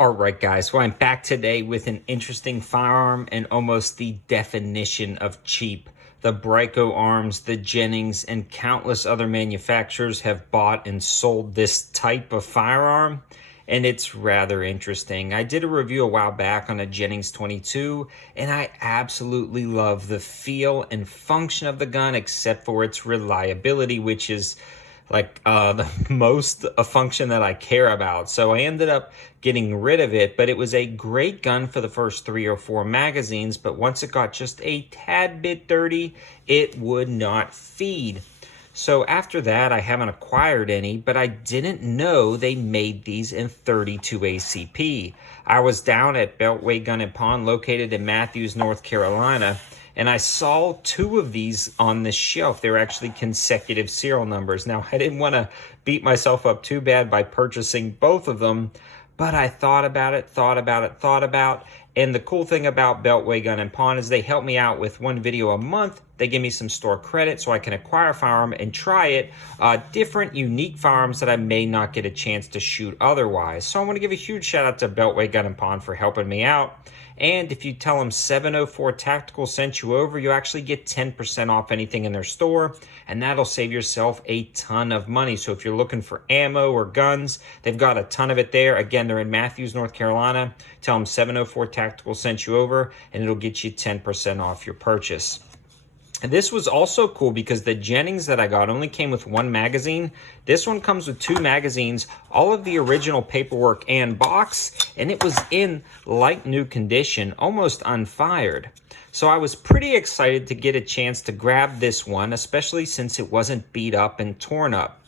All right, guys. Well, I'm back today with an interesting firearm and almost the definition of cheap. The Bryco arms, the Jennings, and countless other manufacturers have bought and sold this type of firearm, and it's rather interesting. I did a review a while back on a Jennings 22, and I absolutely love the feel and function of the gun, except for its reliability, which is the most a function that I care about. So I ended up getting rid of it, but it was a great gun for the first 3 or 4 magazines. But once it got just a tad bit dirty, it would not feed. So after that, I haven't acquired any, but I didn't know they made these in 32 ACP. I was down at Beltway Gun and Pawn located in Matthews, North Carolina, and I saw 2 of these on the shelf. They're actually consecutive serial numbers. Now, I didn't want to beat myself up too bad by purchasing both of them, but I thought about it, and the cool thing about Beltway Gun and Pawn is they help me out with 1 video a month. They give me some store credit so I can acquire a firearm and try it. Different, unique firearms that I may not get a chance to shoot otherwise. So I want to give a huge shout out to Beltway Gun and Pawn for helping me out. And if you tell them 704 Tactical sent you over, you actually get 10% off anything in their store, and that'll save yourself a ton of money. So if you're looking for ammo or guns, they've got a ton of it there. Again, they're in Matthews, North Carolina. Tell them 704 Tactical sent you over, and it'll get you 10% off your purchase. And this was also cool because the Jennings that I got only came with 1 magazine. This one comes with 2 magazines, all of the original paperwork and box, and it was in like new condition, almost unfired. So I was pretty excited to get a chance to grab this one, especially since it wasn't beat up and torn up.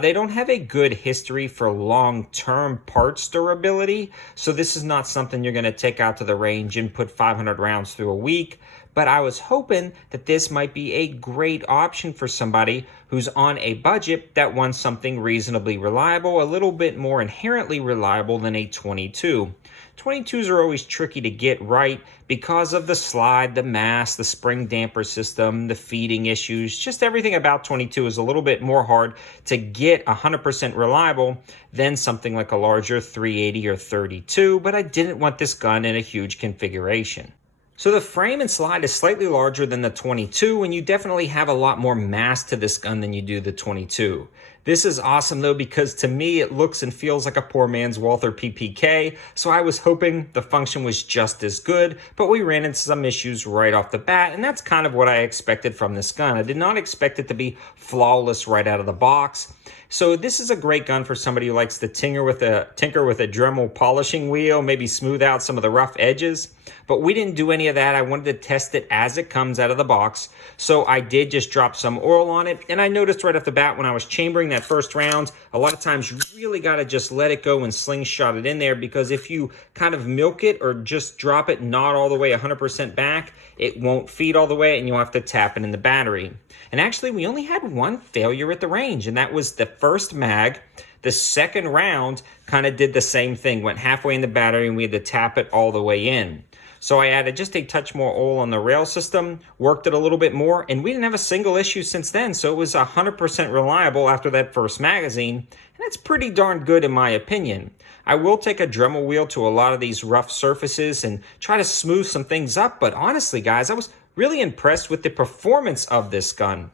They don't have a good history for long-term parts durability, so this is not something you're going to take out to the range and put 500 rounds through a week. But I was hoping that this might be a great option for somebody who's on a budget that wants something reasonably reliable, a little bit more inherently reliable than a 22. 22s are always tricky to get right because of the slide, the mass, the spring damper system, the feeding issues. Just everything about 22 is a little bit more hard to get 100% reliable than something like a larger 380 or 32, but I didn't want this gun in a huge configuration. So the frame and slide is slightly larger than the 22, and you definitely have a lot more mass to this gun than you do the 22. This is awesome though, because to me it looks and feels like a poor man's Walther PPK, so I was hoping the function was just as good, but we ran into some issues right off the bat, and that's kind of what I expected from this gun. I did not expect it to be flawless right out of the box. So this is a great gun for somebody who likes to tinker with a Dremel polishing wheel, maybe smooth out some of the rough edges. But we didn't do any of that. I wanted to test it as it comes out of the box. So I did just drop some oil on it. And I noticed right off the bat when I was chambering that first round, a lot of times you really got to just let it go and slingshot it in there, because if you kind of milk it or just drop it not all the way 100% back, it won't feed all the way and you'll have to tap it in the battery. And actually, we only had 1 failure at the range, and that was the first mag. The second round kind of did the same thing, went halfway in the battery, and we had to tap it all the way in. So I added just a touch more oil on the rail system, worked it a little bit more, and we didn't have a single issue since then. So it was 100% reliable after that first magazine, and that's pretty darn good in my opinion. I will take a Dremel wheel to a lot of these rough surfaces and try to smooth some things up, but honestly, guys, I was really impressed with the performance of this gun.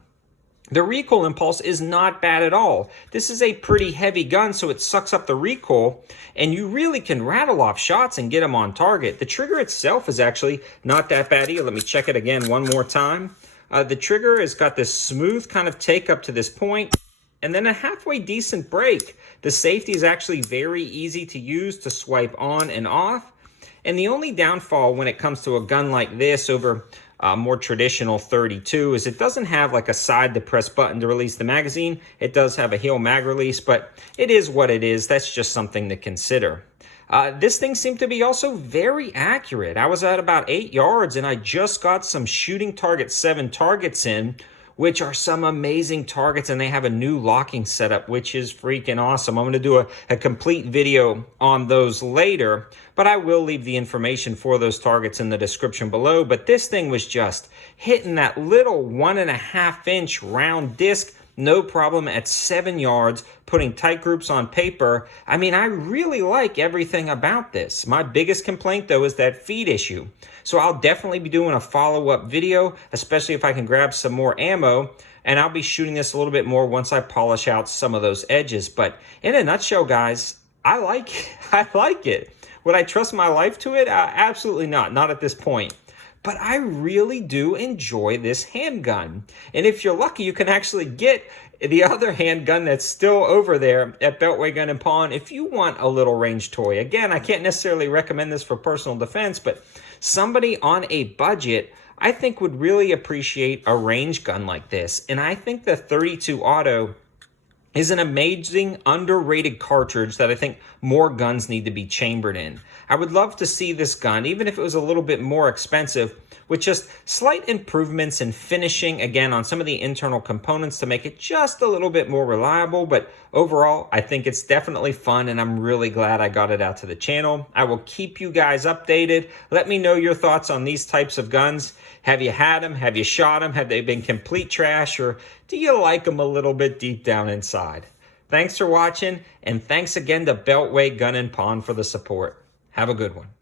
The recoil impulse is not bad at all. This is a pretty heavy gun, so it sucks up the recoil, and you really can rattle off shots and get them on target. The trigger itself is actually not that bad either. Let me check it again one more time. The trigger has got this smooth kind of take up to this point, and then a halfway decent break. The safety is actually very easy to use to swipe on and off. And the only downfall when it comes to a gun like this over more traditional 32 is it doesn't have like a side to press button to release the magazine. It does have a heel mag release, but it is what it is. That's just something to consider. This thing seemed to be also very accurate. I was at about 8 yards and I just got some shooting target 7 targets in, which are some amazing targets, and they have a new locking setup, which is freaking awesome. I'm going to do a complete video on those later, but I will leave the information for those targets in the description below. But this thing was just hitting that little 1.5-inch round disc no problem at 7 yards, putting tight groups on paper. I mean, I really like everything about this. My biggest complaint, though, is that feed issue. So I'll definitely be doing a follow-up video, especially if I can grab some more ammo, and I'll be shooting this a little bit more once I polish out some of those edges. But in a nutshell, guys, I like it. Would I trust my life to it? Absolutely not at this point. But I really do enjoy this handgun. And if you're lucky, you can actually get the other handgun that's still over there at Beltway Gun and Pawn if you want a little range toy. Again, I can't necessarily recommend this for personal defense, but somebody on a budget, I think, would really appreciate a range gun like this. And I think the 32 Auto is an amazing, underrated cartridge that I think more guns need to be chambered in. I would love to see this gun, even if it was a little bit more expensive, with just slight improvements in finishing, again, on some of the internal components to make it just a little bit more reliable. But overall, I think it's definitely fun, and I'm really glad I got it out to the channel. I will keep you guys updated. Let me know your thoughts on these types of guns. Have you had them? Have you shot them? Have they been complete trash? Or do you like them a little bit deep down inside? Thanks for watching, and thanks again to Beltway Gun and Pawn for the support. Have a good one.